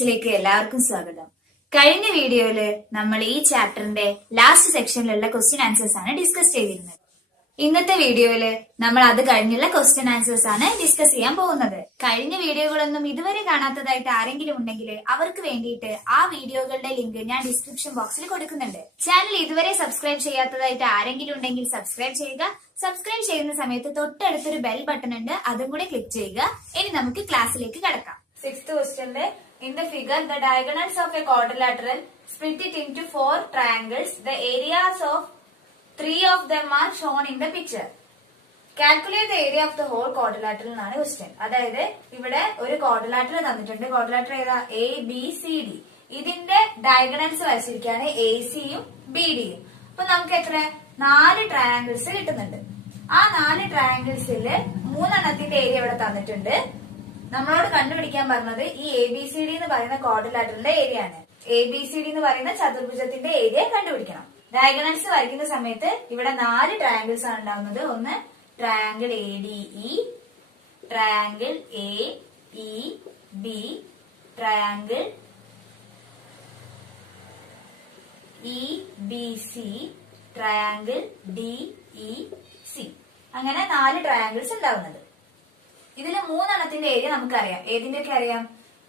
സ്റ്റഡീസിലേക്ക് എല്ലാവർക്കും സ്വാഗതം. കഴിഞ്ഞ വീഡിയോയില് നമ്മൾ ഈ ചാപ്റ്ററിന്റെ ലാസ്റ്റ് സെക്ഷനിലുള്ള ക്വസ്റ്റ്യൻ ആൻസേഴ്സ് ആണ് ഡിസ്കസ് ചെയ്തിരുന്നത്. ഇന്നത്തെ വീഡിയോയില് നമ്മൾ അത് കഴിഞ്ഞുള്ള ക്വസ്റ്റ്യൻ ആൻസേഴ്സ് ആണ് ഡിസ്കസ് ചെയ്യാൻ പോകുന്നത്. കഴിഞ്ഞ വീഡിയോകളൊന്നും ഇതുവരെ കാണാത്തതായിട്ട് ആരെങ്കിലും ഉണ്ടെങ്കിൽ അവർക്ക് വേണ്ടിയിട്ട് ആ വീഡിയോകളുടെ ലിങ്ക് ഞാൻ ഡിസ്ക്രിപ്ഷൻ ബോക്സിൽ കൊടുക്കുന്നുണ്ട്. ചാനൽ ഇതുവരെ സബ്സ്ക്രൈബ് ചെയ്യാത്തതായിട്ട് ആരെങ്കിലും ഉണ്ടെങ്കിൽ സബ്സ്ക്രൈബ് ചെയ്യുക. സബ്സ്ക്രൈബ് ചെയ്യുന്ന സമയത്ത് തൊട്ടടുത്തൊരു ബെൽ ബട്ടൺ ഉണ്ട്, അതും കൂടെ ക്ലിക്ക് ചെയ്യുക. ഇനി നമുക്ക് ക്ലാസ്സിലേക്ക് കടക്കാം. സിക്സ്ത് ക്വസ്റ്റ്യനില് in the figure the diagonals of a quadrilateral split it into 4 triangles. The areas of 3 of them are shown in the picture. Calculate the area of the whole quadrilateral എന്നാണ് question. അതായത് ഇവിടെ ഒരു quadrilateral തന്നിട്ടുണ്ട്. Quadrilateral ഏതാ? A B C D. ഇതിന്റെ diagonals വരച്ചിരിക്കുകയാണ് A സിയും B ഡിയും. അപ്പൊ നമുക്ക് എത്ര 4 ട്രയാങ്കിൾസ് കിട്ടുന്നുണ്ട്. ആ 4 ട്രയാങ്കിൾസില് 3 എണ്ണത്തിന്റെ ഏരിയ ഇവിടെ തന്നിട്ടുണ്ട്. നമ്മളോട് കണ്ടുപിടിക്കാൻ പറഞ്ഞത് ഈ എ ബി സി ഡി എന്ന് പറയുന്ന ക്വാഡ്രിലാറ്ററലിന്റെ ഏരിയ ആണ്. എ ബി സി ഡി എന്ന് പറയുന്ന ചതുർഭുജത്തിന്റെ ഏരിയ കണ്ടുപിടിക്കണം. ഡയഗണൽസ് വരയ്ക്കുന്ന സമയത്ത് ഇവിടെ 4 ട്രയാങ്കിൾസ് ആണ് ഉണ്ടാവുന്നത്. ഒന്ന് triangle A D E, triangle A E B, triangle E B C, triangle D E C. അങ്ങനെ 4 ട്രയാങ്കിൾസ് ഉണ്ടാവുന്നത്. ഇതില് 3 എണ്ണത്തിന്റെ ഏരിയ നമുക്കറിയാം. ഏതിന്റെയൊക്കെ അറിയാം?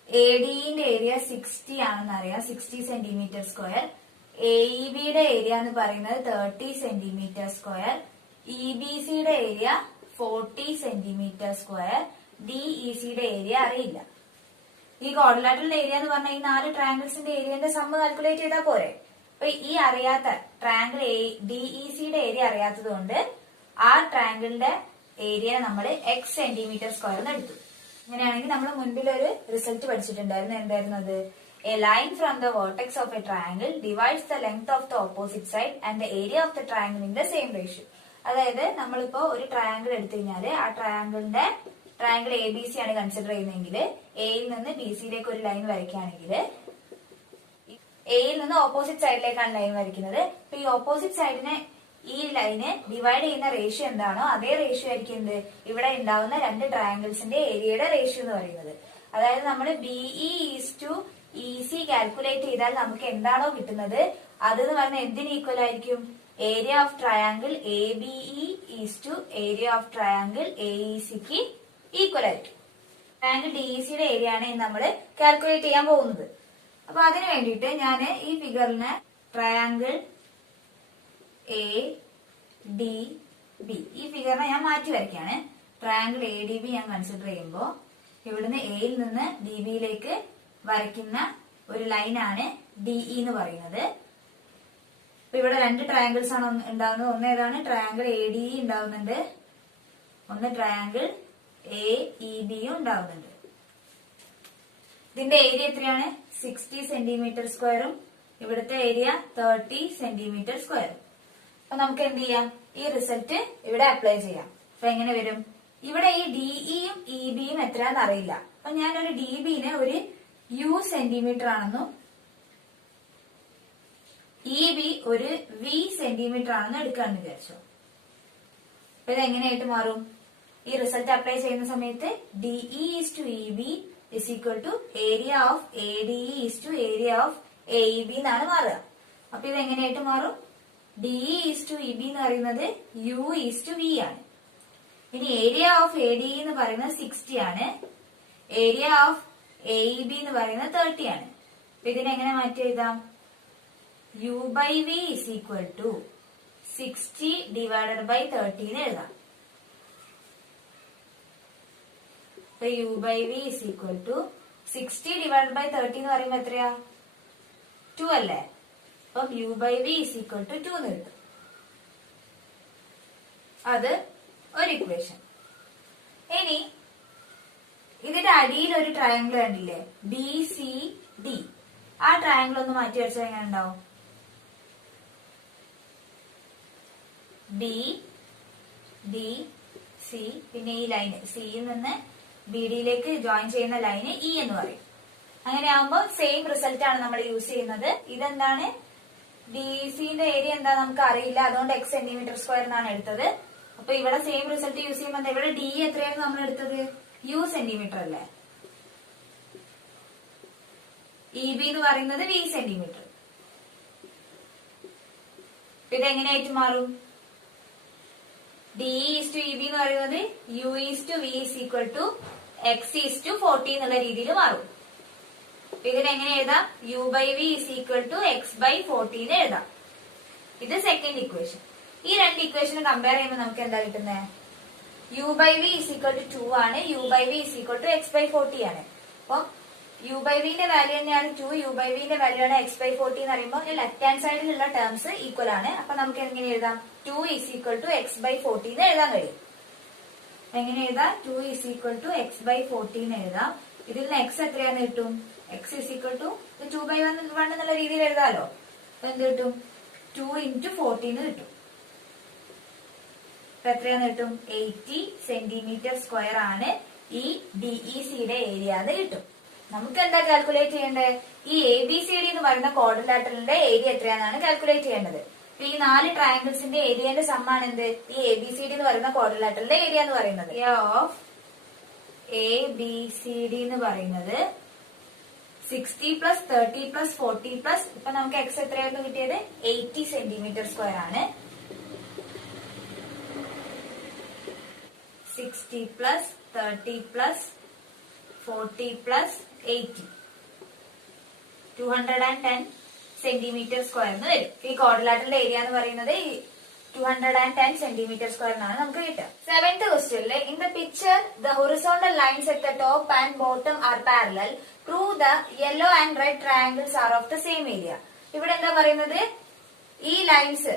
എ ഡിന്റെ ഏരിയ 60 ആണെന്ന് അറിയാം, 60 സെന്റിമീറ്റർ സ്ക്വയർ. എ ഇ ബിയുടെ ഏരിയ എന്ന് പറയുന്നത് 30 സെന്റിമീറ്റർ സ്ക്വയർ. ഇ ബി സിയുടെ area 40 centimetre square. D E സിയുടെ ഏരിയ അറിയില്ല. ഈ ക്വാഡ്രിലാറ്ററൽ ഏരിയ എന്ന് പറഞ്ഞാൽ ഈ 4 ട്രയാങ്കിൾസിന്റെ ഏരിയന്റെ സമ്മ് കാൽക്കുലേറ്റ് ചെയ്താൽ പോരെ. അപ്പൊ ഈ അറിയാത്ത ട്രയാങ്കിൾ ഡി ഇ സിയുടെ ഏരിയ അറിയാത്തത് കൊണ്ട് ആ ട്രയാങ്കിളിന്റെ ഏരിയ നമ്മൾ എക്സ് സെന്റിമീറ്റർ സ്ക്വയർ എന്ന് എടുത്തു. അങ്ങനെയാണെങ്കിൽ നമ്മൾ മുൻപിൽ ഒരു റിസൾട്ട് പഠിച്ചിട്ടുണ്ടായിരുന്നു. എന്തായിരുന്നു അത്? A line from the vertex of A triangle divides the length of the opposite side and the area of the triangle in the same ratio. അതായത് നമ്മളിപ്പോ ഒരു ട്രയാങ്കിൾ എടുത്തു കഴിഞ്ഞാല് ആ ട്രയാങ്കിൾ എ ബി സി ആണ് consider ചെയ്യുന്നതെങ്കിൽ എയിൽ നിന്ന് ബി സിയിലേക്ക് ഒരു ലൈൻ വരയ്ക്കുകയാണെങ്കിൽ എയിൽ നിന്ന് ഓപ്പോസിറ്റ് സൈഡിലേക്കാണ് ലൈൻ വരയ്ക്കുന്നത്. അപ്പൊ ഈ ഓപ്പോസിറ്റ് സൈഡിനെ ഈ ലൈന് ഡിവൈഡ് ചെയ്യുന്ന റേഷ്യോ എന്താണോ അതേ റേഷ്യോ ആയിരിക്കും എന്ത് ഇവിടെ ഉണ്ടാവുന്ന 2 ട്രയാങ്കിൾസിന്റെ ഏരിയയുടെ റേഷ്യോ എന്ന് പറയുന്നത്. അതായത് നമ്മൾ B is to E C calculate ചെയ്താൽ നമുക്ക് എന്താണോ കിട്ടുന്നത് അതെന്ന് പറഞ്ഞാൽ എന്തിന് ഈക്വൽ ആയിരിക്കും? Area of triangle A B E is to area of triangle A E സിക്ക് ഈക്വൽ ആയിരിക്കും. ട്രയാങ്കിൾ ഡി ഇ സിയുടെ ഏരിയ ആണ് നമ്മൾ കാൽക്കുലേറ്റ് ചെയ്യാൻ പോകുന്നത്. അപ്പൊ അതിനു വേണ്ടിയിട്ട് ഞാൻ ഈ ഫിഗറിന് ട്രയാങ്കിൾ എ ഡി ബി ഈ ഫിഗറിനെ ഞാൻ മാറ്റി വരയ്ക്കാണ്. ട്രയാങ്കിൾ എ ഡി ബി ഞാൻ കൺസിഡർ ചെയ്യുമ്പോൾ ഇവിടുന്ന് എയിൽ നിന്ന് ഡി ബിയിലേക്ക് വരയ്ക്കുന്ന ഒരു ലൈനാണ് ഡി ഇ എന്ന് പറയുന്നത്. അപ്പൊ ഇവിടെ 2 ട്രയാങ്കിൾസ് ആണ് ഉണ്ടാവുന്നത്. ഒന്ന് ഏതാണ്? ട്രയാങ്കിൾ എ ഡി ഇ ഉണ്ടാവുന്നുണ്ട്, ഒന്ന് ട്രയാങ്കിൾ എ ഇ ബിയും ഉണ്ടാവുന്നുണ്ട്. ഇതിന്റെ ഏരിയ എത്രയാണ്? 60 സെന്റിമീറ്റർ സ്ക്വയറും ഇവിടുത്തെ ഏരിയ 30 സെന്റിമീറ്റർ സ്ക്വയറും. അപ്പൊ നമുക്ക് എന്ത് ചെയ്യാം? ഈ റിസൾട്ട് ഇവിടെ അപ്ലൈ ചെയ്യാം. അപ്പൊ എങ്ങനെ വരും? ഇവിടെ ഈ ഡിഇയും ഇ ബിയും എത്രയാണെന്ന് അറിയില്ല. അപ്പൊ ഞാനൊരു ഡി ബിനെ ഒരു യു സെന്റിമീറ്റർ ആണെന്നും ഇ ബി ഒരു വി സെന്റിമീറ്റർ ആണെന്നും എടുക്കാന്ന് വിചാരിച്ചു. അപ്പൊ ഇത് എങ്ങനെയായിട്ട് മാറും? ഈ റിസൾട്ട് അപ്ലൈ ചെയ്യുന്ന സമയത്ത് DE is to E B is equal to area of A D is to area of A E B എന്നാണ് മാറുക. അപ്പൊ ഇത് എങ്ങനെയായിട്ട് മാറും? D is to E B എന്ന് പറയുന്നത് യു ഈസ് ടു വി ആണ്. ഇനി ഏരിയ ഓഫ് എ ഡി എന്ന് പറയുന്നത് 60 ആണ്. Area of A E B എന്ന് പറയുന്നത് 30 ആണ്. അപ്പൊ ഇതിനെങ്ങനെ മാറ്റി എഴുതാം? U by V is equal to 60 divided by 30 എന്ന് എഴുതാം. അപ്പൊ U by V is equal to 60 divided by 30 എന്ന് പറയുമ്പോ എത്രയാ? 2 അല്ലേ? അപ്പം U by V is equal to 2 എന്ന് കിട്ടും. അത് ഒരു ഇക്വേഷൻ. ഇനി ഇതിന്റെ അടിയിൽ ഒരു ട്രയാങ്കിൾ കണ്ടില്ലേ? B C D. ആ ട്രയാങ്കിൾ ഒന്ന് മാറ്റി വരച്ചാൽ എങ്ങനെ ഉണ്ടാവും? ബി ഡി സി, പിന്നെ ഈ ലൈന് സിയിൽ നിന്ന് ബി ഡിയിലേക്ക് ജോയിൻ ചെയ്യുന്ന ലൈന് ഇ എന്ന് പറയും. അങ്ങനെ ആകുമ്പോൾ സെയിം റിസൾട്ട് ആണ് നമ്മൾ യൂസ് ചെയ്യുന്നത്. ഇതെന്താണ്? ഡി സിന്റെ ഏരിയ എന്താ നമുക്ക് അറിയില്ല, അതുകൊണ്ട് എക്സ് സെന്റിമീറ്റർ സ്ക്വയർ എന്നാണ് എടുത്തത്. അപ്പൊ ഇവിടെ സെയിം റിസൾട്ട് യൂസ് ചെയ്യുമ്പോൾ ഇവിടെ ഡി എത്രയായിരുന്നു നമ്മൾ എടുത്തത്? യു സെന്റിമീറ്റർ അല്ലേ? ഇ ബി എന്ന് പറയുന്നത് വി സെന്റിമീറ്റർ. ഇത് എങ്ങനെയായിട്ട് മാറും? D is to E B എന്ന് പറയുന്നത് U is to V is equal to X is to 40 എന്നുള്ള രീതിയിൽ മാറും. ഇതിനെങ്ങനെ എഴുതാം? U by V is equal to X by 40 എഴുതാം. ഇത് സെക്കൻഡ് ഇക്വേഷൻ. ഈ രണ്ട് ഇക്വേഷൻ കമ്പയർ ചെയ്യുമ്പോൾ നമുക്ക് എന്താ കിട്ടുന്നത്? U by V is equal to 2 ആണ്, U by V is equal to X by 40 ആണ്. അപ്പൊ യു ബൈ വിന്റെ വാല്യൂ തന്നെയാണ് 2, യു ബൈ വിന്റെ വാല്യൂ ആണ് എക്സ് ബൈ 40 എന്ന് പറയുമ്പോൾ ലെഫ്റ്റ് ഹാൻഡ് സൈഡിലുള്ള ടേംസ് ഈക്വൽ ആണ്. അപ്പൊ നമുക്ക് എങ്ങനെ എഴുതാം? 2 is equal to X by 40 എന്ന് എഴുതാൻ കഴിയും. എങ്ങനെ എഴുതാം? 2 is equal to X by 40 എന്ന് എഴുതാം. ഇതിൽ നിന്ന് എക്സ് എത്രയാന്ന് കിട്ടും? X is equal to 2 by 1 എന്നുള്ള രീതിയിൽ എഴുതാമല്ലോ. അപ്പൊ എന്ത് കിട്ടും? 2 into 40 എന്ന് കിട്ടും. അപ്പൊ എത്രയാന്ന് കിട്ടും? 80 സെന്റിമീറ്റർ സ്ക്വയർ ആണ് ഈ ഡിഇസിയുടെ ഏരിയ എന്ന് കിട്ടും. നമുക്ക് എന്താ കാൽക്കുലേറ്റ് ചെയ്യേണ്ടത്? ഈ എ ബി സി ഡി എന്ന് പറയുന്ന ക്വാഡ്രിലാറ്ററലിന്റെ ഏരിയ എത്രയാണെന്നാണ് കാൽക്കുലേറ്റ് ചെയ്യേണ്ടത്. അപ്പൊ ഈ 4 ട്രയാങ്കിൾസിന്റെ ഏരിയന്റെ സമ്മാണ് എന്ത്? ഈ എ ബി സി ഡി എന്ന് പറയുന്ന ക്വാഡ്രിലാറ്ററലിന്റെ ഏരിയ എന്ന് പറയുന്നത്. Area of A B C D എന്ന് പറയുന്നത് 60 പ്ലസ് 30 പ്ലസ് 40 പ്ലസ് ഇപ്പൊ നമുക്ക് എക്സ് എത്രയായിരുന്നു കിട്ടിയത്? 80 സെന്റിമീറ്റർ സ്ക്വയർ ആണ്. 60 plus 30 plus 40 plus 80 210 centimetre square എന്ന് വരും. ഈ ക്വാഡ്രിലാറ്ററൽ ഏരിയ എന്ന് പറയുന്നത് 210 സെന്റിമീറ്റർ സ്ക്വയറിനാണ് നമുക്ക് കിട്ടുക. 7th ക്വസ്റ്റ്യനിൽ in the picture the horizontal lines at the top and bottom R parallel prove the yellow and red triangles are of the same area. ഇവിടെ എന്താ പറയുന്നത്? ഈ ലൈൻസ്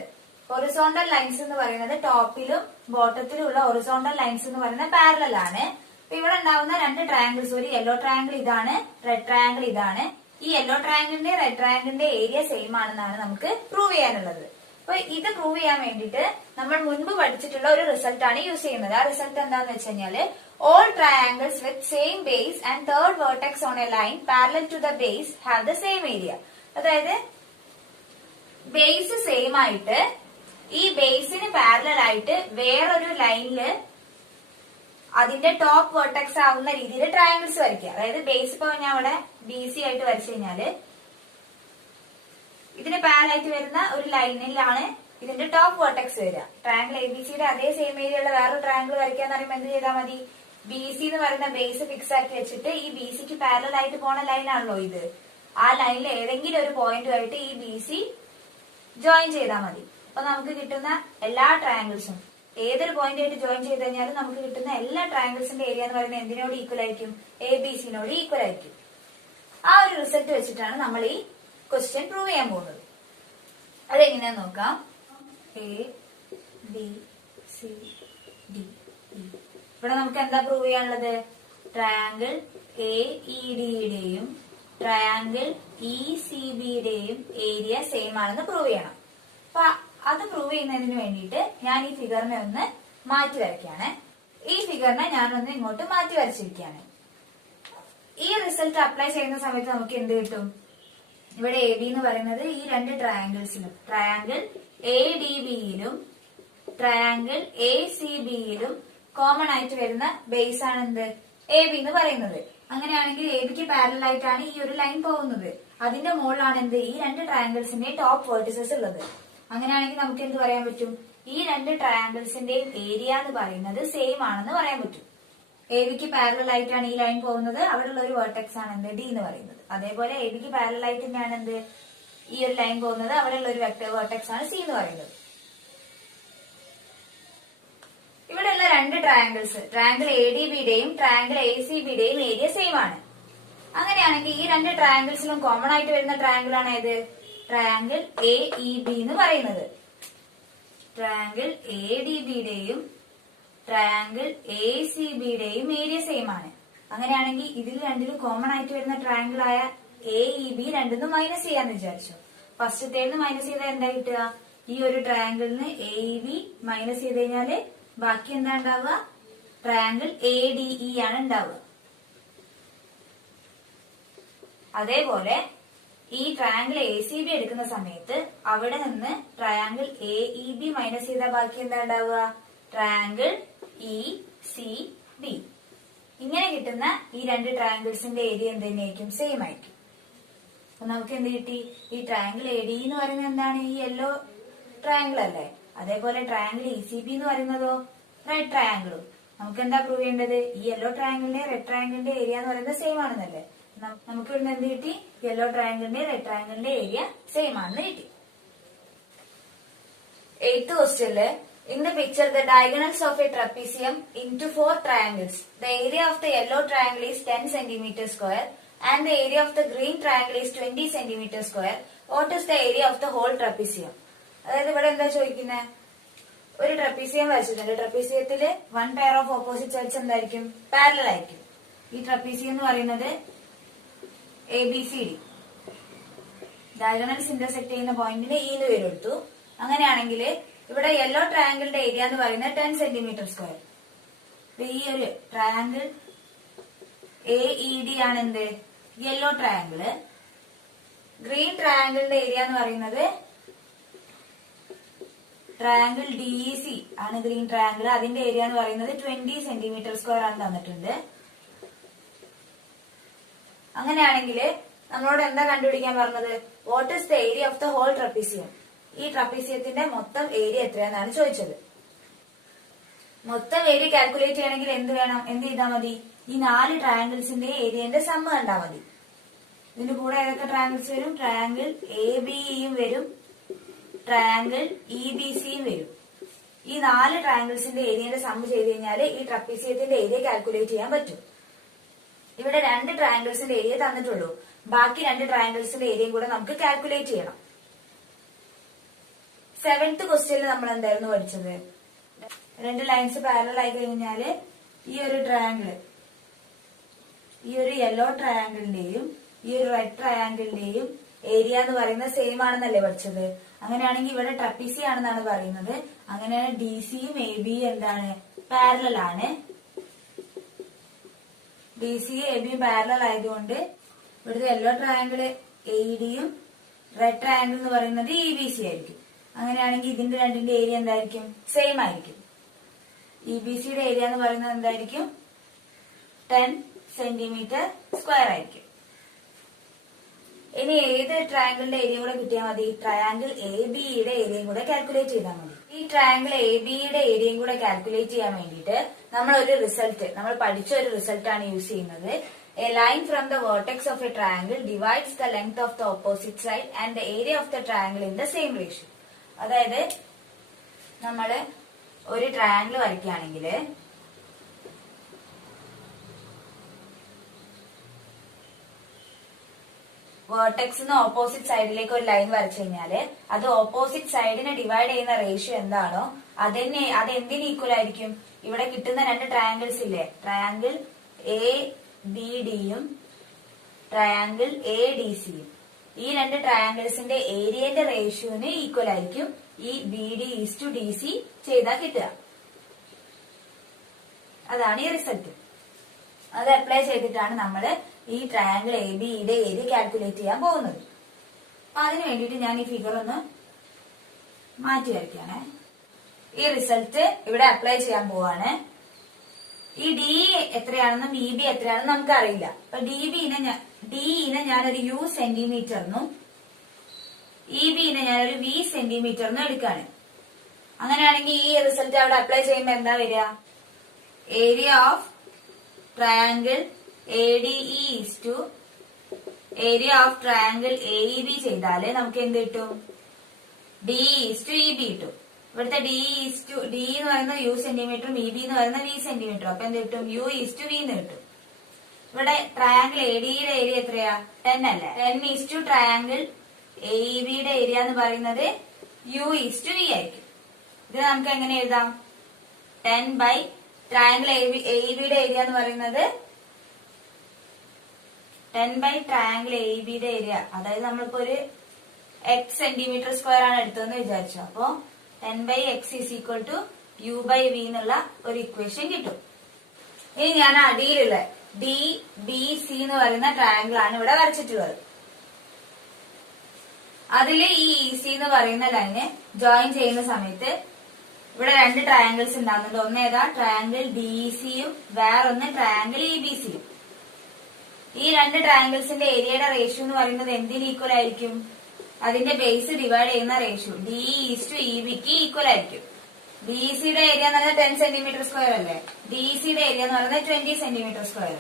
ഹൊറിസോണ്ടൽ ലൈൻസ് എന്ന് പറയുന്നത് ടോപ്പിലും ബോട്ടത്തിലും ഉള്ള ഹൊറിസോണ്ടൽ ലൈൻസ് എന്ന് പറയുന്നത് പാരലൽ ആണ്. അപ്പൊ ഇവിടെ ഉണ്ടാവുന്ന 2 ട്രയാങ്കിൾസ്, ഒരു യെല്ലോ ട്രയാങ്കിൾ ഇതാണ്, റെഡ് ട്രയാങ്കിൾ ഇതാണ്. ഈ യെല്ലോ ട്രയാങ്കിളിന്റെ റെഡ് ട്രയാങ്കിളിന്റെ ഏരിയ സെയിം ആണെന്നാണ് നമുക്ക് പ്രൂവ് ചെയ്യാനുള്ളത്. അപ്പൊ ഇത് പ്രൂവ് ചെയ്യാൻ വേണ്ടിയിട്ട് നമ്മൾ മുൻപ് പഠിച്ചിട്ടുള്ള ഒരു റിസൾട്ട് ആണ് യൂസ് ചെയ്യുന്നത്. ആ റിസൾട്ട് എന്താന്ന് വെച്ച് കഴിഞ്ഞാല് all triangles with same base and third vertex on a line parallel to the base have the same area. അതായത് ബേസ് സെയിം ആയിട്ട് ഈ ബേസിന് പാരലൽ ആയിട്ട് വേറൊരു ലൈനില് അതിന്റെ ടോപ്പ് വെർട്ടെക്സ് ആവുന്ന രീതിയിൽ ട്രയാങ്കിൾസ് വരയ്ക്കുക. അതായത് ബേസ് ഇപ്പൊ ഞാൻ ഇവിടെ ബി സി ആയിട്ട് വരച്ചു കഴിഞ്ഞാല് ഇതിന് പാരലായിട്ട് വരുന്ന ഒരു ലൈനിലാണ് ഇതിന്റെ ടോപ്പ് വെർട്ടെക്സ് വരിക. ട്രയാങ്കിൾ എ ബി സിയുടെ അതേ സെയിം ഏരിയ ഉള്ള വേറൊരു ട്രയാങ്കിൾ വരയ്ക്കാന്ന് പറയുമ്പോൾ എന്ത് ചെയ്താൽ മതി? ബി സി എന്ന് പറയുന്ന ബേസ് ഫിക്സ് ആക്കി വെച്ചിട്ട് ഈ ബി സിക്ക് പാരലൽ ആയിട്ട് പോണ ലൈനാണല്ലോ ഇത്. ആ ലൈനിൽ ഏതെങ്കിലും ഒരു പോയിന്റുമായിട്ട് ഈ ബി സി ജോയിൻ ചെയ്താൽ മതി. അപ്പൊ നമുക്ക് കിട്ടുന്ന എല്ലാ ട്രയാങ്കിൾസും ഏതൊരു പോയിന്റ് ആയിട്ട് ജോയിൻ ചെയ്ത് കഴിഞ്ഞാലും നമുക്ക് കിട്ടുന്ന എല്ലാ ട്രയാങ്കിൾസിന്റെ ഏരിയ എന്ന് പറയുന്നത് എന്തിനോട് ഈക്വൽ ആയിരിക്കും? എ ബി സിനോട് ഈക്വൽ ആയിരിക്കും. ആ ഒരു റിസൾട്ട് വെച്ചിട്ടാണ് നമ്മൾ ഈ ക്വസ്റ്റ്യൻ പ്രൂവ് ചെയ്യാൻ പോകുന്നത്. അതെങ്ങനെയാന്ന് നോക്കാം. A B C D E. ഇവിടെ നമുക്ക് എന്താ പ്രൂവ് ചെയ്യാനുള്ളത്? ട്രയാങ്കിൾ എ ഇ ഡിയുടെയും ട്രയാങ്കിൾ ഇ സി ബിയുടെയും ഏരിയ സെയിം ആണെന്ന് പ്രൂവ് ചെയ്യണം. അപ്പൊ അത് പ്രൂവ് ചെയ്യുന്നതിന് വേണ്ടിയിട്ട് ഞാൻ ഈ ഫിഗറിനെ ഒന്ന് മാറ്റി വരയ്ക്കുകയാണ്. ഈ ഫിഗറിനെ ഞാനൊന്ന് ഇങ്ങോട്ട് മാറ്റി വരച്ചിരിക്കുകയാണ്. ഈ റിസൾട്ട് അപ്ലൈ ചെയ്യുന്ന സമയത്ത് നമുക്ക് എന്ത് കിട്ടും? ഇവിടെ എ ബി എന്ന് പറയുന്നത് ഈ 2 ട്രയാങ്കിൾസിലും ട്രയാങ്കിൾ എ ഡി ബിയിലും ട്രയാങ്കിൾ എ സി ബിയിലും കോമൺ ആയിട്ട് വരുന്ന ബേസ് ആണ് എന്ത്? എ ബി എന്ന് പറയുന്നത്. അങ്ങനെയാണെങ്കിൽ എ ബിക്ക് പാരലൽ ആയിട്ടാണ് ഈ ഒരു ലൈൻ പോകുന്നത്. അതിന്റെ മുകളിലാണ് എന്ത്? ഈ 2 ട്രയാങ്കിൾസിന്റെ ടോപ്പ് വെർട്ടിസസ് ഉള്ളത്. അങ്ങനെയാണെങ്കിൽ നമുക്ക് എന്ത് പറയാൻ പറ്റും? ഈ 2 ട്രയാങ്കിൾസിന്റെയും ഏരിയ എന്ന് പറയുന്നത് സെയിം ആണെന്ന് പറയാൻ പറ്റും. എ ബിക്ക് പാരലൽ ആയിട്ടാണ് ഈ ലൈൻ പോകുന്നത്. അവിടെയുള്ള ഒരു വെർട്ടെക്സ് ആണ് എന്ത്? ഡി എന്ന് പറയുന്നത്. അതേപോലെ എ ബിക്ക് പാരലൽ ആയിട്ട് തന്നെയാണ് എന്ത്? ഈ ഒരു ലൈൻ പോകുന്നത്. അവിടെയുള്ള ഒരു വെർട്ടെക്സ് ആണ് സി എന്ന് പറയുന്നത്. ഇവിടെയുള്ള 2 ട്രയാങ്കിൾസ് ട്രയാങ്കിൾ എ ഡി ബിയുടെയും ട്രയാങ്കിൾ എ സി ബിയുടെയും ഏരിയ സെയിം ആണ്. അങ്ങനെയാണെങ്കിൽ ഈ 2 ട്രയാങ്കിൾസിലും കോമൺ ആയിട്ട് വരുന്ന ട്രയാങ്കിൾ ആണ് ഏത്? ട്രയാങ്കിൾ എ ഇ ബി എന്ന് പറയുന്നത്. ട്രയാങ്കിൾ എ ഡി ബിയുടെയും ട്രയാങ്കിൾ എ സി ബിയുടെയും ഏരിയ സെയിം ആണ്. അങ്ങനെയാണെങ്കിൽ ഇതിൽ രണ്ടിലും കോമൺ ആയിട്ട് വരുന്ന ട്രയാങ്കിൾ ആയ എ ഇ ബി രണ്ടിന്ന് മൈനസ് ചെയ്യാന്ന് വിചാരിച്ചു. ഫസ്റ്റത്തേന്ന് മൈനസ് ചെയ്താൽ എന്താ കിട്ടുക? ഈ ഒരു ട്രയാങ്കിളിന് എ ഇ ബി മൈനസ് ചെയ്ത് കഴിഞ്ഞാല് ബാക്കി എന്താ ഉണ്ടാവുക? ട്രയാങ്കിൾ എ ഡി ഇ ആണ് ഉണ്ടാവുക. അതേപോലെ ഈ ട്രയാങ്കിൾ എ സി ബി എടുക്കുന്ന സമയത്ത് അവിടെ നിന്ന് triangle A E B minus ചെയ്താൽ ബാക്കി എന്താ ഉണ്ടാവുക? Triangle E C B. ഇങ്ങനെ കിട്ടുന്ന ഈ 2 ട്രയാങ്കിൾസിന്റെ ഏരിയ എന്ത് തന്നെയായിരിക്കും? സെയിം ആയിരിക്കും. അപ്പൊ നമുക്ക് എന്ത് കിട്ടി? ഈ ട്രയാങ്കിൾ എ ഡി എന്ന് പറയുന്നത് എന്താണ്? ഈ യെല്ലോ ട്രയാങ്കിൾ അല്ലേ? അതേപോലെ ട്രയാങ്കിൾ ഇ സി ബി എന്ന് പറയുന്നതോ റെഡ് ട്രയാങ്കിളും. നമുക്ക് എന്താ പ്രൂവ് ചെയ്യേണ്ടത്? ഈ യെല്ലോ ട്രയാങ്കിളിന്റെ റെഡ് ട്രയാങ്കിളിന്റെ ഏരിയ എന്ന് പറയുന്നത് സെയിം ആണെന്നല്ലേ? നമുക്ക് ഇവിടുന്ന് എന്ത് കിട്ടി? യെല്ലോ ട്രയാങ്കിളിന്റെ റെഡ് ട്രയാങ്കിളിന്റെ ഏരിയ സെയിം ആണെന്ന് കിട്ടി. 8th ക്വസ്റ്റ്യനില് in the picture the diagonals of a trapezium into 4 triangles. The area of the yellow triangle is 10 cm square and the area of the green triangle is 20 cm square. What is the area of the whole trapezium? അതായത് ഇവിടെ എന്താ ചോദിക്കുന്നത്? ഒരു trapezium വരച്ചിട്ടുണ്ട്. ട്രപ്പീസിയത്തില് 1 pair of opposite sides എന്തായിരിക്കും? Parallel ആയിരിക്കും. ഈ trapezium എന്ന് പറയുന്നത് ABCD ഡയഗണൽസ് ഇന്റർസെക്ട് ചെയ്യുന്ന പോയിന്റിന് E എന്ന് പേര് കൊടുത്തു. അങ്ങനെയാണെങ്കിൽ ഇവിടെ യെല്ലോ ട്രയാങ്കിളിന്റെ ഏരിയ എന്ന് പറയുന്നത് 10 സെന്റിമീറ്റർ സ്ക്വയർ. ഈ ഒരു ട്രയാങ്കിൾ AED ആണ് എന്ത്? Yellow triangle. ഗ്രീൻ ട്രയാങ്കിളിന്റെ ഏരിയ എന്ന് പറയുന്നത് ട്രയാങ്കിൾ DEC ആണ്. ഗ്രീൻ ട്രയാങ്കിൾ അതിന്റെ ഏരിയ എന്ന് പറയുന്നത് 20 സെന്റിമീറ്റർ സ്ക്വയർ ആണ് തന്നിട്ടുണ്ട്. അങ്ങനെയാണെങ്കിൽ നമ്മളോട് എന്താ കണ്ടുപിടിക്കാൻ പറഞ്ഞത്? What is the area of the whole trapezium? ഈ ട്രപ്പീസിയത്തിന്റെ മൊത്തം ഏരിയ എത്രയാണെന്നാണ് ചോദിച്ചത്. മൊത്തം ഏരിയ കാൽക്കുലേറ്റ് ചെയ്യണമെങ്കിൽ എന്ത് വേണം? എന്ത് ചെയ്താൽ മതി? ഈ 4 ട്രയാങ്കിൾസിന്റെ ഏരിയന്റെ സമ്മ് കണ്ടാൽ മതി. ഇതിന്റെ കൂടെ ഏതൊക്കെ ട്രയാങ്കിൾസ് വരും? ട്രയാങ്കിൾ ABEയും വരും, ട്രയാങ്കിൾ EBCയും വരും. ഈ 4 ട്രയാങ്കിൾസിന്റെ ഏരിയന്റെ സമ്മ് ചെയ്ത് കഴിഞ്ഞാൽ ഈ ട്രപ്പീസിയത്തിന്റെ ഏരിയ കാൽക്കുലേറ്റ് ചെയ്യാൻ പറ്റും. ഇവിടെ 2 ട്രയാങ്കിൾസിന്റെ ഏരിയ തന്നിട്ടുള്ളൂ. ബാക്കി 2 ട്രയാങ്കിൾസിന്റെ ഏരിയയും കൂടെ നമുക്ക് കാൽക്കുലേറ്റ് ചെയ്യണം. 7th ക്വസ്റ്റ്യനിൽ നമ്മൾ എന്തായിരുന്നു പഠിച്ചത്? 2 ലൈൻസ് പാരലൽ ആയി കഴിഞ്ഞാല് ഈ ഒരു ട്രയാങ്കിള്, ഈ ഒരു യെല്ലോ ട്രയാങ്കിളിന്റെയും ഈ ഒരു റെഡ് ട്രയാങ്കിളിന്റെയും ഏരിയ എന്ന് പറയുന്നത് സെയിം ആണെന്നല്ലേ പഠിച്ചത്? അങ്ങനെയാണെങ്കിൽ ഇവിടെ ട്രപ്പീസി ആണെന്നാണ് പറയുന്നത്. അങ്ങനെയാണ് DCയും ABയും എന്താണ്? പാരലൽ ആണ്. DCയും ABയും പാരലൽ ആയതുകൊണ്ട് ഇവിടുത്തെ യെല്ലോ ട്രയാങ്കിള് AEDയും റെഡ് ട്രയാങ്കിൾ എന്ന് പറയുന്നത് EBC ആയിരിക്കും. അങ്ങനെയാണെങ്കിൽ ഇതിന്റെ രണ്ടിന്റെ ഏരിയ എന്തായിരിക്കും? സെയിം ആയിരിക്കും. EBCയുടെ ഏരിയ എന്ന് പറയുന്നത് എന്തായിരിക്കും? 10 സെന്റിമീറ്റർ സ്ക്വയർ ആയിരിക്കും. ഇനി ഏത് ട്രയാങ്കിളിന്റെ ഏരിയ കൂടെ കിട്ടിയാൽ മതി? ട്രയാങ്കിൾ ABയുടെ ഏരിയയും കൂടെ കാൽക്കുലേറ്റ് ചെയ്താൽ മതി. ഈ ട്രയാങ്കിൾ ABയുടെ ഏരിയയും കൂടെ കാൽക്കുലേറ്റ് ചെയ്യാൻ വേണ്ടിയിട്ട് നമ്മൾ പഠിച്ച ഒരു റിസൾട്ട് ആണ് യൂസ് ചെയ്യുന്നത്. A line from the vertex of a triangle divides the length of the opposite side and the area of the triangle in the same ratio. അതായത് നമ്മള് ഒരു ട്രയാങ്കിൾ വരയ്ക്കുകയാണെങ്കിൽ വേർട്ടെക്സിന് ഓപ്പോസിറ്റ് സൈഡിലേക്ക് ഒരു ലൈൻ വരച്ചു കഴിഞ്ഞാല് അത് ഓപ്പോസിറ്റ് സൈഡിനെ ഡിവൈഡ് ചെയ്യുന്ന റേഷ്യോ എന്താണോ അത് എന്തിന് ഈക്വൽ ആയിരിക്കും? ഇവിടെ കിട്ടുന്ന 2 ട്രയാങ്കിൾസ് ഇല്ലേ? ട്രയാങ്കിൾ ABDയും ട്രയാങ്കിൾ ADCയും. ഈ 2 ട്രയാങ്കിൾസിന്റെ ഏരിയന്റെ റേഷ്യോന് ഈക്വൽ ആയിരിക്കും ഈ BD:DC ചെയ്താൽ കിട്ടുക. അതാണ് ഈ റിസൾട്ട്. അത് അപ്ലൈ ചെയ്തിട്ടാണ് നമ്മൾ ഈ ട്രയാങ്കിൾ ABയുടെ ഏരിയ കാൽക്കുലേറ്റ് ചെയ്യാൻ പോകുന്നത്. അപ്പൊ അതിന് വേണ്ടിയിട്ട് ഞാൻ ഈ ഫിഗർ ഒന്ന് മാറ്റി വരയ്ക്കാണ്. ഈ റിസൾട്ട് ഇവിടെ അപ്ലൈ ചെയ്യാൻ പോവാണ്. ഈ DE എത്രയാണെന്നും EB എത്രയാണെന്നും നമുക്ക് അറിയില്ല. അപ്പൊ DEനെ ഞാനൊരു U സെന്റിമീറ്ററിനും EBനെ ഞാനൊരു V സെന്റിമീറ്ററിനും എടുക്കാണ്. അങ്ങനെയാണെങ്കിൽ ഈ റിസൾട്ട് അവിടെ അപ്ലൈ ചെയ്യുമ്പോൾ എന്താ വരിക? Area of triangle ADE is to area of triangle AEB ചെയ്താല് നമുക്ക് എന്ത് കിട്ടും? DE ഈസ് ടു EB കിട്ടും. ഇവിടുത്തെ DE എന്ന് പറയുന്നത് U സെന്റിമീറ്ററും EB എന്ന് പറയുന്നത് V സെന്റിമീറ്ററും. അപ്പൊ എന്ത് കിട്ടും? U ഈസ് ടു V എന്ന് കിട്ടും. ഇവിടെ ട്രയാങ്കിൾ ADEയുടെ ഏരിയ എത്രയാ? 10 അല്ലേ? 10 ഈസ് ടു ട്രയാങ്കിൾ AEBയുടെ ഏരിയ എന്ന് പറയുന്നത് U ഈസ് ടു V ആയിരിക്കും. ഇത് നമുക്ക് എങ്ങനെ എഴുതാം? 10 ബൈ ട്രയാങ്കിൾ AEBയുടെ ഏരിയ എന്ന് പറയുന്നത് 10 ബൈ ട്രയാങ്കിൾ AEBയുടെ ഏരിയ. അതായത് നമ്മളിപ്പോ ഒരു x സെന്റിമീറ്റർ സ്ക്വയർ ആണ് എടുത്തതെന്ന് വിചാരിച്ചു. അപ്പോ 10 by x is equal to U by V എന്നുള്ള ഒരു ഇക്വേഷൻ കിട്ടും. ഇനി ഞാൻ അടിയിലുള്ള DBC എന്ന് പറയുന്ന ട്രയാങ്കിൾ ആണ് ഇവിടെ വരച്ചിട്ടുള്ളത്. അതില് ഈ EC എന്ന് പറയുന്ന ലൈന് ജോയിൻ ചെയ്യുന്ന സമയത്ത് ഇവിടെ 2 ട്രയാങ്കിൾസ് ഉണ്ടാകുന്നുണ്ട്. ഒന്ന് ഏതാ? ട്രയാങ്കിൾ DECയും വേറൊന്ന് ട്രയാങ്കിൾ EBCയും. ഈ രണ്ട് ട്രയാങ്കിൾസിന്റെ ഏരിയയുടെ റേഷ്യോ എന്ന് പറയുന്നത് എന്തിന് ഈക്വൽ ആയിരിക്കും? അതിന്റെ ബേസ് ഡിവൈഡ് ചെയ്യുന്ന റേഷ്യോ DE/EBക്ക് ഈക്വൽ ആയിരിക്കും. BECയുടെ ഏരിയ എന്ന് പറയുന്നത് 10 സെന്റിമീറ്റർ സ്ക്വയർ അല്ലേ? DECയുടെ ഏരിയ എന്ന് പറയുന്നത് 20 സെന്റിമീറ്റർ സ്ക്വയർ.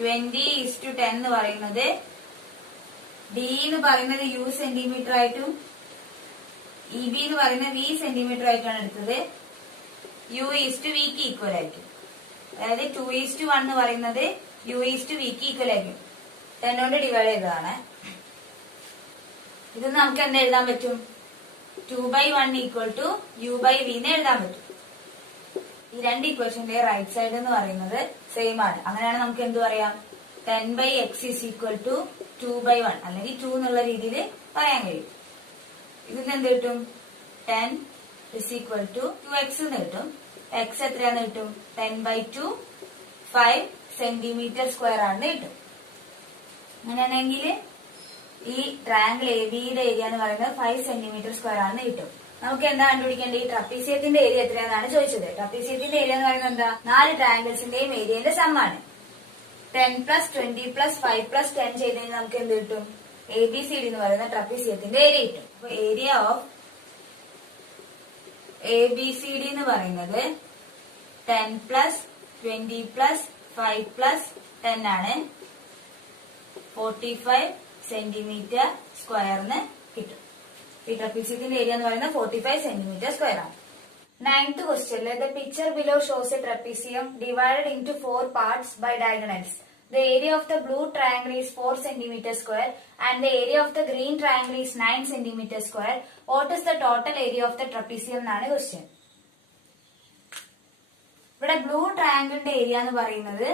20:10 എന്ന് പറയുന്നത് D എന്ന് പറയുന്നത് U സെന്റിമീറ്റർ ആയിട്ടും EB എന്ന് പറയുന്നത് V സെന്റിമീറ്റർ ആയിട്ടാണ് എടുത്തത്. U/Vക്ക് ഈക്വൽ ആയിരിക്കും. അതായത് 2:1 എന്ന് പറയുന്നത് U/Vക്ക് ഈക്വൽ ആയിരിക്കും. 10 കൊണ്ട് ഡിവൈഡ് ചെയ്തതാണ്. ഇത് നമുക്ക് എന്താ എഴുതാൻ പറ്റും? 2/1 = U/V എന്ന് എഴുതാൻ പറ്റും. ഈ രണ്ട് ഇക്വേഷന്റെ റൈറ്റ് സൈഡ് എന്ന് പറയുന്നത് സെയിം ആണ്. അങ്ങനെയാണ് നമുക്ക് എന്ത് പറയാം? 10/x = 2/1 അല്ലെങ്കിൽ 2 എന്നുള്ള രീതിയിൽ പറയാൻ കഴിയും. ഇതിന് എന്ത് കിട്ടും? 10 = 2x എന്ന് കിട്ടും. x എത്രയാന്ന് കിട്ടും? 10/2 5 സെന്റിമീറ്റർ സ്ക്വയർ ആണെന്ന് കിട്ടും. അങ്ങനെയാണെങ്കിൽ ഈ ട്രയാങ്കിൾ ABയുടെ ഏരിയ എന്ന് പറയുന്നത് 5 സെന്റിമീറ്റർ സ്ക്വയർ ആണെന്ന് കിട്ടും. നമുക്ക് എന്താ കണ്ടുപിടിക്കേണ്ടത്? ഈ ട്രപ്പീസിയത്തിന്റെ ഏരിയ എത്രയാണെന്നാണ് ചോദിച്ചത്. ട്രപ്പീസിയത്തിന്റെ ഏരിയ എന്ന് പറയുന്നത് എന്താ? 4 ട്രയാങ്കിൾസിന്റെയും ഏരിയന്റെ സമ്മാണ്. 10 + 20 + 5 + 10 ചെയ്ത് കഴിഞ്ഞാൽ നമുക്ക് എന്ത് കിട്ടും? ABCD എന്ന് പറയുന്ന ട്രപ്പീസിയത്തിന്റെ ഏരിയ കിട്ടും. അപ്പൊ ഏരിയ ഓഫ് ABCD എന്ന് പറയുന്നത് 10 + 20 + 5 + 10 ആണ്. 45 സെന്റിമീറ്റർ സ്ക്വയറിന് കിട്ടും. ഈ ട്രപ്പീസിയത്തിന്റെ ഏരിയ എന്ന് പറയുന്നത് 45 സെന്റിമീറ്റർ സ്ക്വയർ ആണ്. 9th question. The picture below shows a trapezium divided into 4 parts by diagonals. The area of the blue triangle is 4 centimeter square and the area of the green triangle is 9 centimeter square. What is the total area of the trapezium എന്നാണ് question. ഇവിടെ blue ട്രയാങ്കിളിന്റെ area എന്ന് പറയുന്നത്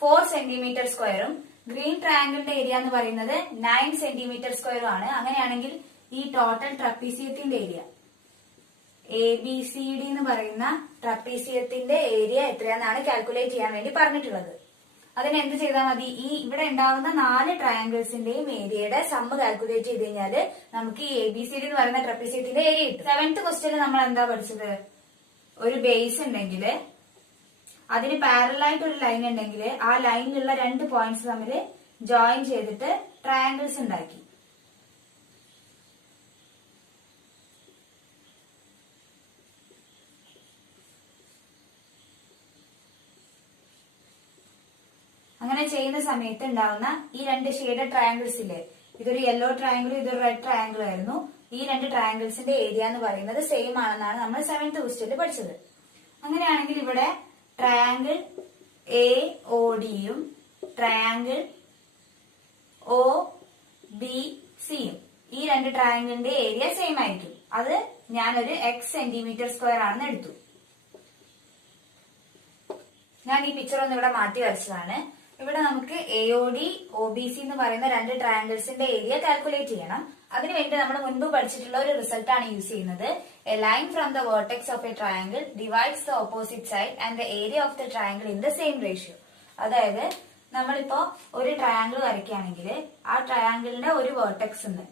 4 centimetre സ്ക്വയറും green ട്രയാങ്കിളിന്റെ area എന്ന് പറയുന്നത് 9 centimetre സ്ക്വയറും ആണ്. അങ്ങനെയാണെങ്കിൽ ഈ ടോട്ടൽ ട്രപ്പീസിയത്തിന്റെ ഏരിയ ABCD എന്ന് പറയുന്ന ട്രപ്പീസിയത്തിന്റെ ഏരിയ എത്രയാണെന്നാണ് കാൽക്കുലേറ്റ് ചെയ്യാൻ വേണ്ടി പറഞ്ഞിട്ടുള്ളത്. അതിന് എന്ത് ചെയ്താൽ മതി? ഈ ഇവിടെ ഉണ്ടാവുന്ന 4 ട്രയാങ്കിൾസിന്റെയും ഏരിയയുടെ സമ്മ് കാൽക്കുലേറ്റ് ചെയ്ത് കഴിഞ്ഞാല് നമുക്ക് ഈ ABCD എന്ന് പറയുന്ന ട്രപ്പീസിയത്തിന്റെ ഏരിയ കിട്ടും. 7th ക്വസ്റ്റ്യനിൽ നമ്മൾ എന്താ പഠിച്ചത്? ഒരു ബേസ് ഉണ്ടെങ്കിൽ അതിന് പാരലൽ ആയിട്ട് ഒരു ലൈൻ ഉണ്ടെങ്കിൽ ആ ലൈനിലുള്ള 2 പോയിന്റ്സ് തമ്മിൽ ജോയിൻ ചെയ്തിട്ട് ട്രയാങ്കിൾസ് ഉണ്ടാക്കി. അങ്ങനെ ചെയ്യുന്ന സമയത്ത് ഉണ്ടാവുന്ന ഈ 2 ഷെയ്ഡഡ് ട്രയാങ്കിൾസ് ഇല്ലേ? ഇതൊരു യെല്ലോ ട്രയാങ്കിളും ഇതൊരു റെഡ് ട്രയാങ്കിളും ആയിരുന്നു. ഈ 2 ട്രയാങ്കിൾസിന്റെ ഏരിയ എന്ന് പറയുന്നത് സെയിം ആണെന്നാണ് നമ്മൾ 7th ക്വസ്റ്റ്യനിൽ പഠിച്ചത്. അങ്ങനെയാണെങ്കിൽ ഇവിടെ ട്രയാങ്കിൾ AODയും ട്രയാങ്കിൾ OBCയും ഈ 2 ട്രയാങ്കിളിന്റെ ഏരിയ സെയിം ആയിരിക്കും. അത് ഞാനൊരു x സെന്റിമീറ്റർ സ്ക്വയർ ആണെന്ന് എടുത്തു. ഞാൻ ഈ പിക്ചർ ഒന്ന് ഇവിടെ മാറ്റി വരച്ചതാണ്. ഇവിടെ നമുക്ക് AOD OBC എന്ന് പറയുന്ന 2 ട്രയാങ്കിൾസിന്റെ ഏരിയ കാൽക്കുലേറ്റ് ചെയ്യണം. അതിനുവേണ്ടി നമ്മൾ മുൻപ് പഠിച്ചിട്ടുള്ള ഒരു റിസൾട്ട് ആണ് യൂസ് ചെയ്യുന്നത്. A line from the vertex of A triangle divides the opposite side and the area of the triangle in the same ratio. അതായത് നമ്മളിപ്പോ ഒരു ട്രയാങ്കിൾ വരയ്ക്കുകയാണെങ്കിൽ ആ ട്രയാങ്കിളിന്റെ ഒരു വേർട്ടെക്സ് ഉണ്ട്.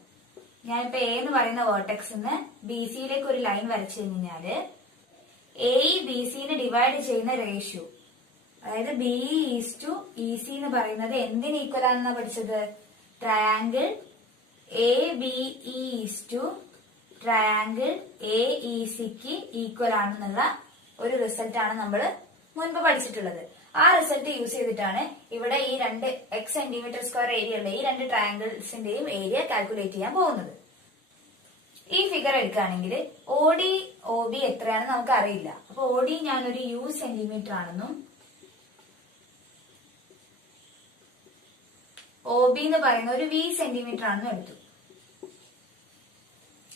ഞാനിപ്പോ A എന്ന് പറയുന്ന വേർട്ടെക്സ് BCയിലേക്ക് ഒരു ലൈൻ വരച്ചു കഴിഞ്ഞാല് AE BCനെ ഡിവൈഡ് ചെയ്യുന്ന റേഷ്യോ, അതായത് BE/EC എന്ന് പറയുന്നത് എന്തിന് ഈക്വൽ ആണെന്നാ പഠിച്ചത്? ട്രയാങ്കിൾ ABE ട്രയാങ്കിൾ AECക്ക് ഈക്വൽ ആണെന്നുള്ള ഒരു റിസൾട്ട് ആണ് നമ്മൾ മുൻപ് പഠിച്ചിട്ടുള്ളത്. ആ റിസൾട്ട് യൂസ് ചെയ്തിട്ടാണ് ഇവിടെ ഈ 2 x സെന്റിമീറ്റർ സ്ക്വയർ ഏരിയ ഉള്ള ഈ 2 ട്രയാങ്കിൾസിന്റെയും ഏരിയ കാൽക്കുലേറ്റ് ചെയ്യാൻ പോകുന്നത്. ഈ ഫിഗർ എടുക്കുകയാണെങ്കിൽ OD OB എത്രയാണെന്ന് നമുക്ക് അറിയില്ല. അപ്പൊ OD ഞാനൊരു U സെന്റിമീറ്റർ ആണെന്നും OB എന്ന് പറയുന്ന ഒരു V സെന്റിമീറ്റർ ആണെന്നും എടുത്തു.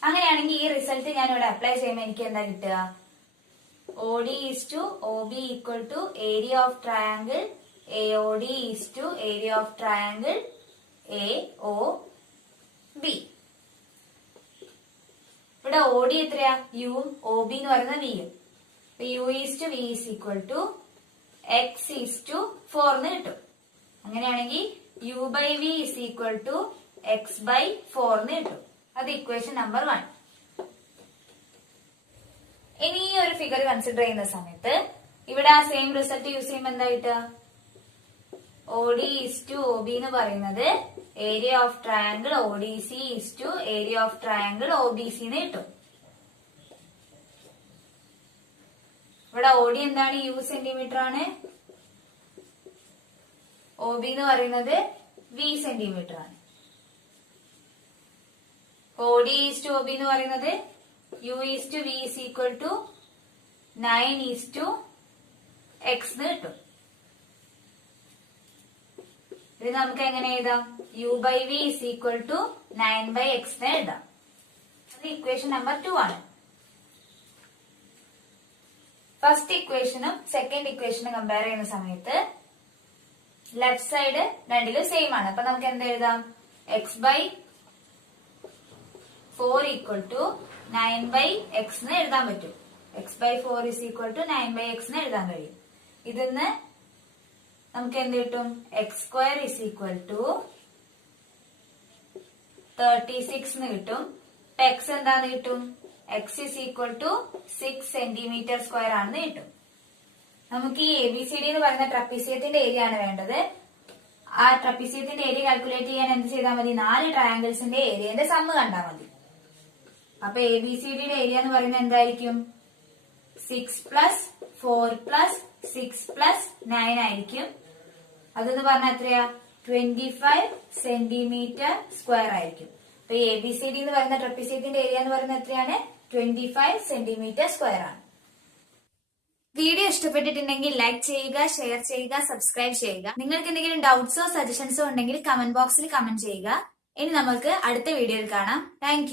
അങ്ങനെയാണെങ്കിൽ ഈ റിസൾട്ട് ഞാൻ ഇവിടെ അപ്ലൈ ചെയ്യുമ്പോൾ എനിക്ക് എന്താ കിട്ടുക? OD/OB = area of triangle AOD area of triangle AOB. ഇവിടെ OD എത്രയാ? Uവും OB എന്ന് പറയുന്ന Vയും. U/V = x/4 എന്ന് കിട്ടും. അങ്ങനെയാണെങ്കിൽ U/V = x/4 എന്ന് കിട്ടും. അത് ഇക്വേഷൻ നമ്പർ 1. ഇനി ഈ ഒരു ഫിഗർ കൺസിഡർ ചെയ്യുന്ന സമയത്ത് ഇവിടെ ആ സെയിം റിസൾട്ട് യൂസ് ചെയ്യുമ്പോൾ എന്താ കിട്ടുക? OD ഈസ് ടു OB എന്ന് പറയുന്നത് area of triangle ODC is to area of triangle OBC എന്ന് കിട്ടും. ഇവിടെ OD എന്താണ്? U സെന്റിമീറ്റർ ആണ്. OB എന്ന് പറയുന്നത് V സെന്റിമീറ്റർ ആണ്. OD ഈസ് ടു OB എന്ന് പറയുന്നത് U is to V is equal to 9 is to X എന്ന് കിട്ടും. ഇത് നമുക്ക് എങ്ങനെ എഴുതാം? U/V is equal to 9/X എന്ന് എഴുതാം. അത് ഇക്വേഷൻ നമ്പർ 2 ആണ്. ഫസ്റ്റ് ഇക്വേഷനും സെക്കൻഡ് ഇക്വേഷനും കമ്പയർ ചെയ്യുന്ന സമയത്ത് ലെഫ്റ്റ് സൈഡ് രണ്ടിലും സെയിം ആണ്. അപ്പൊ നമുക്ക് എന്ത് എഴുതാം? X/4 ഈക്വൽ ടു 9/X എന്ന് എഴുതാൻ പറ്റും. X/4 is equal to 9/X എന്ന് എഴുതാൻ കഴിയും. ഇതിന്ന് നമുക്ക് എന്ത് കിട്ടും? X² ഈസ് ഈക്വൽ ടു 36 എന്ന് കിട്ടും. X എന്താന്ന് കിട്ടും? X is equal to 6 centimetre square ആണെന്ന് കിട്ടും. നമുക്ക് ഈ ABCD എന്ന് പറയുന്ന ട്രപ്പീസിയത്തിന്റെ ഏരിയ ആണ് വേണ്ടത്. ആ ട്രപ്പീസിയത്തിന്റെ ഏരിയ കാൽക്കുലേറ്റ് ചെയ്യാൻ എന്ത് ചെയ്താൽ മതി? 4 ട്രയാങ്കിൾസിന്റെ ഏരിയന്റെ സമ്മ് കണ്ടാൽ മതി. അപ്പൊ ABCDയുടെ ഏരിയ എന്ന് പറയുന്നത് എന്തായിരിക്കും? 6 പ്ലസ് 4 പ്ലസ് 6 പ്ലസ് 9 ആയിരിക്കും. അതെന്ന് പറഞ്ഞാൽ എത്രയാ? 25 സെന്റിമീറ്റർ സ്ക്വയർ ആയിരിക്കും. അപ്പൊ ABCD എന്ന് പറയുന്ന ട്രപ്പീസിയത്തിന്റെ ഏരിയ എന്ന് പറയുന്നത് എത്രയാണ്? 25 സെന്റിമീറ്റർ സ്ക്വയർ ആണ്. വീഡിയോ ഇഷ്ടപ്പെട്ടിട്ടുണ്ടെങ്കിൽ ലൈക്ക് ചെയ്യുക, ഷെയർ ചെയ്യുക, സബ്സ്ക്രൈബ് ചെയ്യുക. നിങ്ങൾക്ക് എന്തെങ്കിലും ഡൗട്ട്സോ സജഷൻസോ ഉണ്ടെങ്കിൽ കമന്റ് ബോക്സിൽ കമന്റ് ചെയ്യുക. ഇനി നമുക്ക് അടുത്ത വീഡിയോയിൽ കാണാം. താങ്ക്